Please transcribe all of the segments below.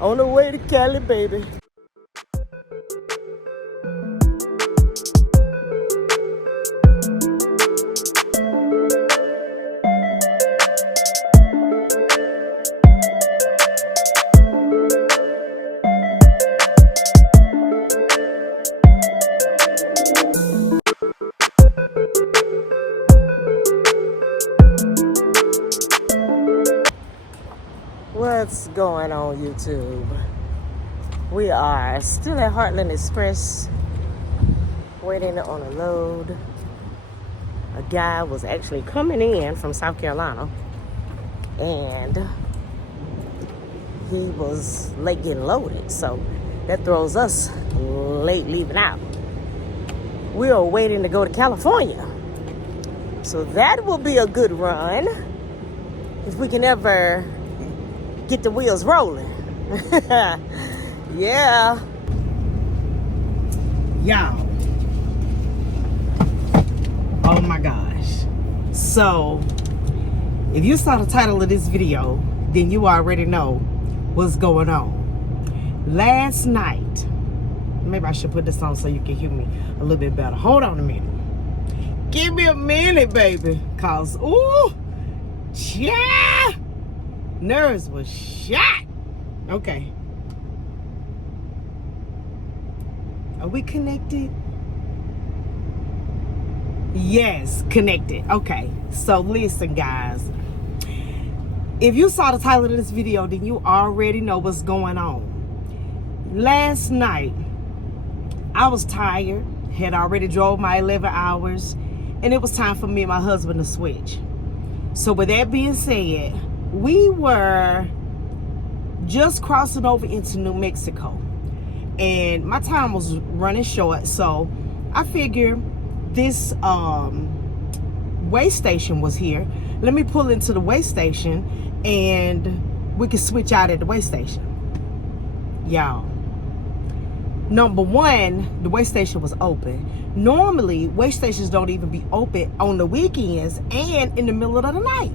On the way to Cali, baby. What's going on, YouTube? We are still at Heartland Express waiting on a load. A guy was actually coming in from South Carolina and he was late getting loaded, so that throws us late leaving out. We are waiting to go to California, so that will be a good run if we can ever get the wheels rolling. Yeah. Y'all. Oh my gosh. So, if you saw the title of this video, then you already know what's going on. Last night, maybe I should put this on so you can hear me a little bit better. Hold on a minute. Give me a minute, baby. Cause, ooh, yeah. Nerves was shot. Okay. Are we connected? Yes, connected. Okay. So listen, guys. If you saw the title of this video, then you already know what's going on. Last night, I was tired. Had already drove my 11 hours. And it was time for me and my husband to switch. So with that being said, we were just crossing over into New Mexico, and my time was running short, so I figured this way station was here. Let me pull into the way station and we can switch out at the way station. Y'all, number one, the way station was open. Normally way stations don't even be open on the weekends and in the middle of the night.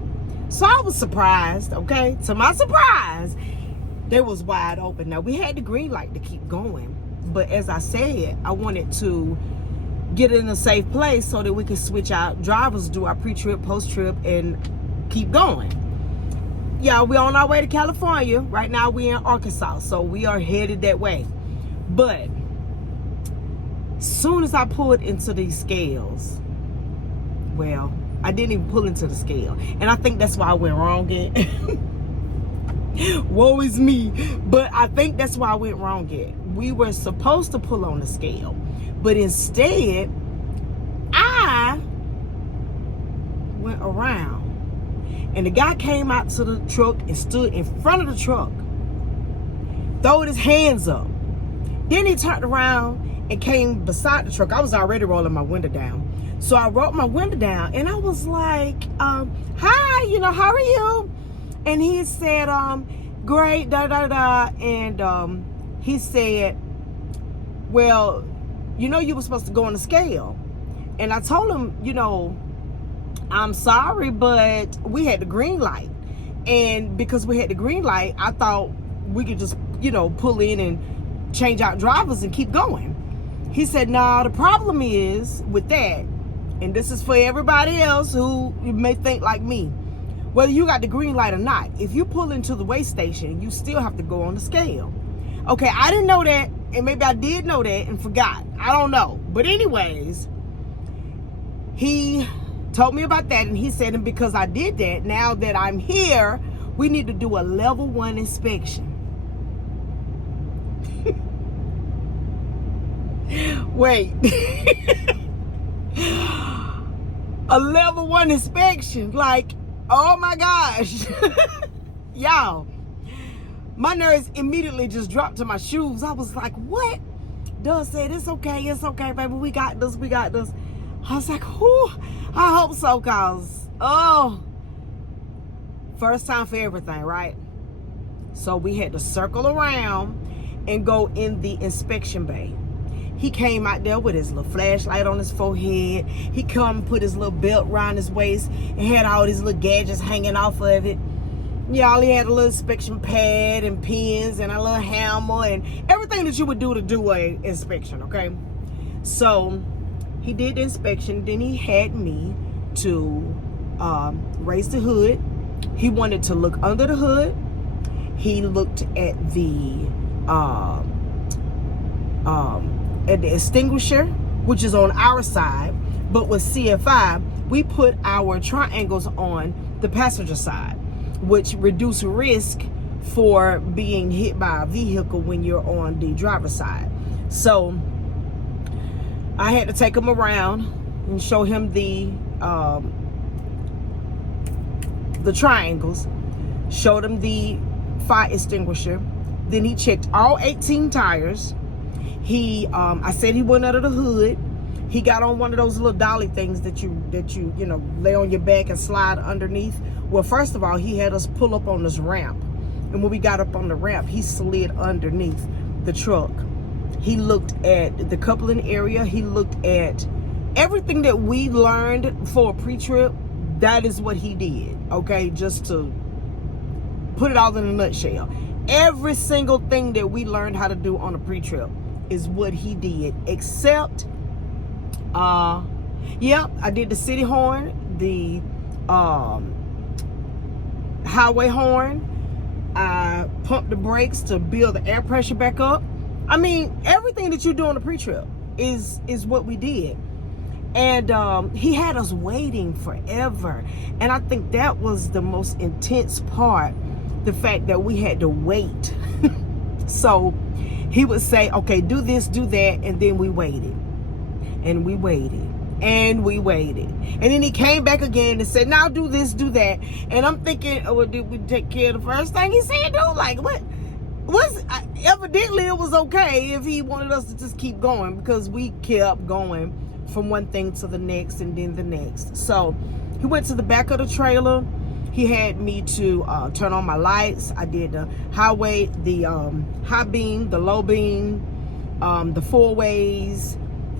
So I was surprised, okay? To my surprise, they was wide open. Now, we had the green light to keep going. But as I said, I wanted to get in a safe place so that we could switch out drivers, do our pre-trip, post-trip, and keep going. Yeah, we're on our way to California. Right now, we're in Arkansas, so we are headed that way. But soon as I pulled into these scales, well, I didn't even pull into the scale. And I think that's why I went wrong yet. Woe is me. But I think that's why I went wrong yet. We were supposed to pull on the scale. But instead, I went around. And the guy came out to the truck and stood in front of the truck. Throwed his hands up. Then he turned around and came beside the truck. I was already rolling my window down. So I rolled my window down and I was like, hi, how are you? And he said, great, da-da-da. And he said, well, you were supposed to go on the scale. And I told him, I'm sorry, but we had the green light. And because we had the green light, I thought we could just, pull in and change out drivers and keep going. He said, nah, the problem is with that, and this is for everybody else who may think like me, whether you got the green light or not, if you pull into the way station, you still have to go on the scale. Okay, I didn't know that, and maybe I did know that and forgot. I don't know. But anyways, he told me about that, and he said, and because I did that, now that I'm here, we need to do a level 1 inspection. Wait. A level 1 inspection? Like, oh my gosh. Y'all, my nerves immediately just dropped to my shoes. I was like, what? Doug said, it's okay, baby. We got this. I was like, whew, I hope so, cause, first time for everything, right? So we had to circle around and go in the inspection bay. He came out there with his little flashlight on his forehead. He come put his little belt around his waist and had all these little gadgets hanging off of it. Y'all, he had a little inspection pad and pins and a little hammer and everything that you would do to do a inspection, okay? So he did the inspection. Then he had me to raise the hood. He wanted to look under the hood. He looked at the extinguisher, which is on our side, but with CFI, we put our triangles on the passenger side, which reduce risk for being hit by a vehicle when you're on the driver's side. So I had to take him around and show him the triangles, showed him the fire extinguisher. Then he checked all 18 tires. I said he went under the hood. He got on one of those little dolly things that you lay on your back and slide underneath. Well, first of all, he had us pull up on this ramp. And when we got up on the ramp, he slid underneath the truck. He looked at the coupling area. He looked at everything that we learned for a pre-trip. That is what he did, okay? Just to put it all in a nutshell. Every single thing that we learned how to do on a pre-trip is what he did, except, yep, I did the city horn, the highway horn. I pumped the brakes to build the air pressure back up. I mean, everything that you do on a pre-trip is what we did. And he had us waiting forever. And I think that was the most intense part, the fact that we had to wait. So he would say, okay, do this, do that, and then we waited. And we waited. And we waited. And then he came back again and said, now do this, do that. And I'm thinking, oh, did we take care of the first thing he said, do? Like, what? Evidently it was okay if he wanted us to just keep going, because we kept going from one thing to the next and then the next. So he went to the back of the trailer. He had me to turn on my lights. I did the highway, the high beam, the low beam, the four ways.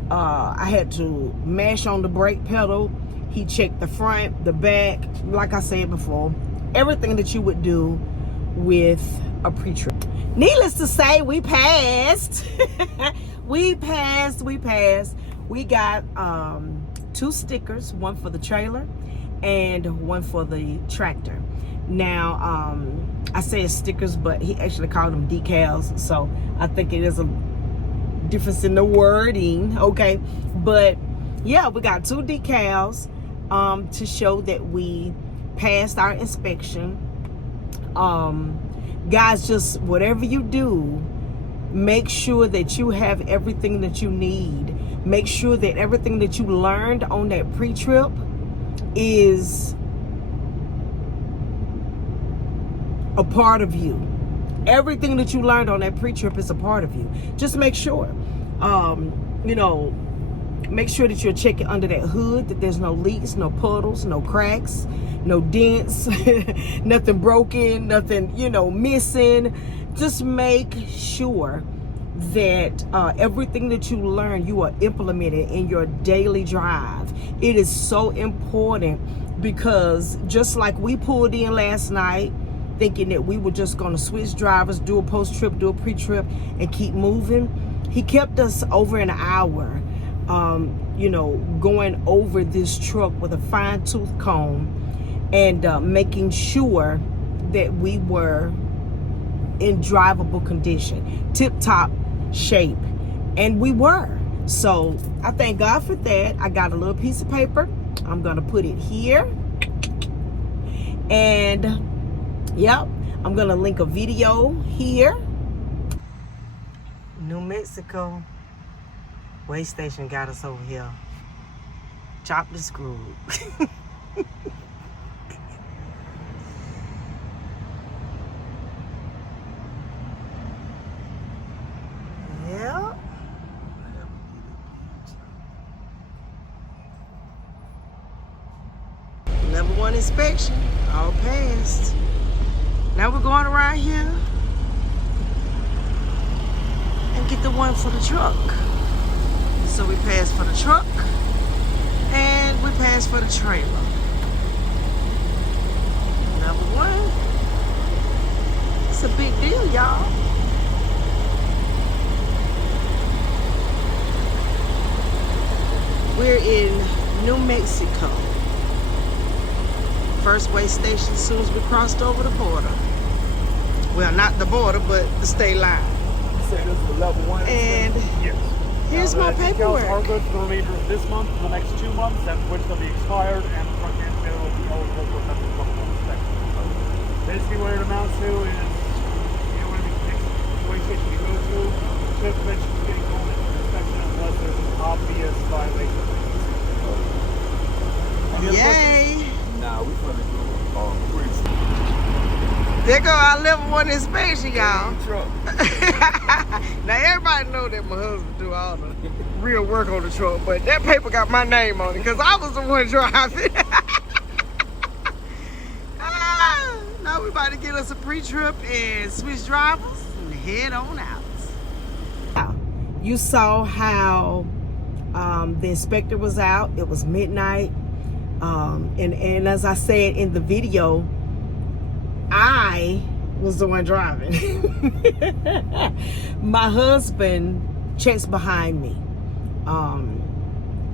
I had to mash on the brake pedal. He checked the front, the back, like I said before, everything that you would do with a pre-trip. Needless to say, we passed. we passed. We got 2 stickers, one for the trailer and one for the tractor. Now, I say stickers, but he actually called them decals, so I think it is a difference in the wording, okay? But yeah, we got 2 decals to show that we passed our inspection. Guys, just whatever you do, make sure that you have everything that you need. Make sure that everything that you learned on that pre-trip is a part of you. Everything that you learned on that pre-trip is a part of you. Just make sure, make sure that you're checking under that hood, that there's no leaks, no puddles, no cracks, no dents, nothing broken, nothing, missing. Just make sure that everything that you learn, you are implementing in your daily drive. It is so important, because just like we pulled in last night thinking that we were just going to switch drivers, do a post-trip, do a pre-trip, and keep moving, he kept us over an hour, going over this truck with a fine-tooth comb and making sure that we were in drivable condition, tip-top shape, and we were. So I thank God for that. I got a little piece of paper. I'm gonna put it here, and yep, I'm gonna link a video here. New Mexico way station got us over here. Chopped and screwed. Yeah. Level 1 inspection, all passed. Now we're going around here and get the one for the truck. So we passed for the truck and we passed for the trailer. Level 1. a big deal, y'all. We're in New Mexico. First way station as soon as we crossed over the border. Well, not the border, but the state line. You say this is level 1? And yes. Here's my paperwork. Are good for the remainder of this month, for the next 2 months, after which they'll be expired, and the truck and trailer will be eligible for another couple of inspections. So basically what it amounts to is, you know, when the next situation you go through, should eventually getting going into an inspection unless there's an obvious violation. Yay! Nah, we finna do quick. There go our level 1 inspection, y'all. Truck. Now everybody know that my husband do all the real work on the truck, but that paper got my name on it because I was the one driving. Now we about to get us a pre-trip and switch drivers and head on out. You saw how the inspector was out. It was midnight. And as I said in the video, I was the one driving. My husband checks behind me.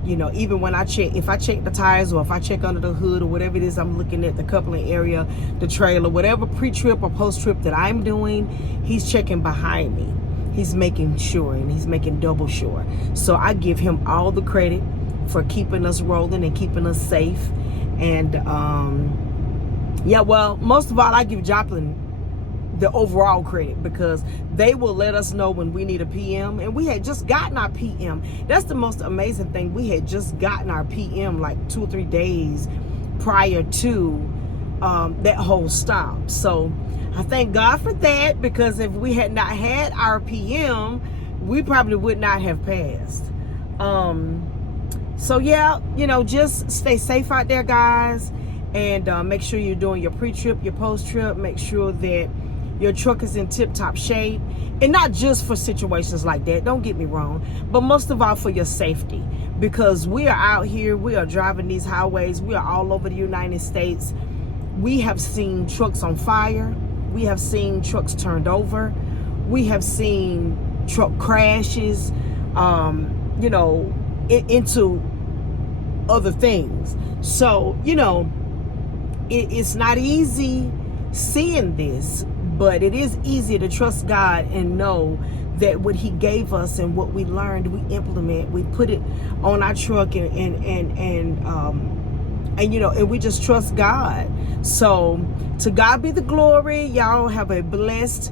You know, even when I check, if I check the tires or if I check under the hood or whatever it is, I'm looking at the coupling area, the trailer, whatever pre-trip or post-trip that I'm doing, he's checking behind me. He's making sure, and he's making double sure. So I give him all the credit for keeping us rolling and keeping us safe. And yeah, well, most of all, I give Joplin the overall credit because they will let us know when we need a PM, and we had just gotten our PM. That's the most amazing thing. We had just gotten our PM like 2 or 3 days prior to that whole stop. So I thank God for that, because if we had not had our PM, we probably would not have passed. So yeah, you know, just stay safe out there, guys, and make sure you're doing your pre-trip, your post-trip. Make sure that your truck is in tip-top shape, and not just for situations like that, don't get me wrong, but most of all for your safety, because we are out here, we are driving these highways, we are all over the United States. We have seen trucks on fire, we have seen trucks turned over, we have seen truck crashes, you know, into other things. So, you know, it's not easy seeing this, but it is easier to trust God and know that what he gave us and what we learned, we implement, we put it on our truck, and you know, and we just trust God. So to God be the glory. Y'all have a blessed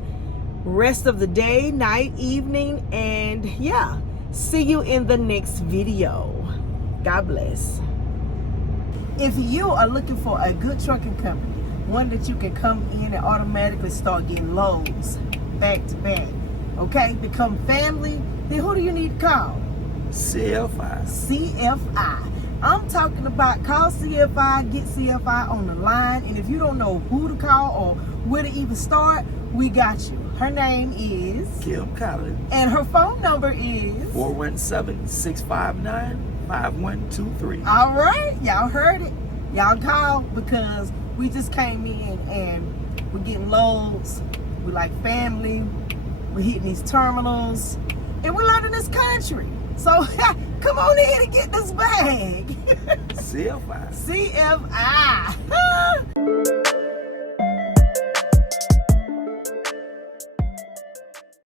rest of the day, night, evening, and yeah, see you in the next video. God bless. If you are looking for a good trucking company, one that you can come in and automatically start getting loads back to back, okay, become family, then who do you need to call? CFI. CFI. I'm talking about call CFI, get CFI on the line, and if you don't know who to call or where to even start, we got you. Her name is Kim Collins. And her phone number is 417-659-5123. All right, y'all heard it. Y'all call, because we just came in and we're getting loads. We're like family. We're hitting these terminals, and we're learning this country. So come on in and get this bag. CFI. CFI.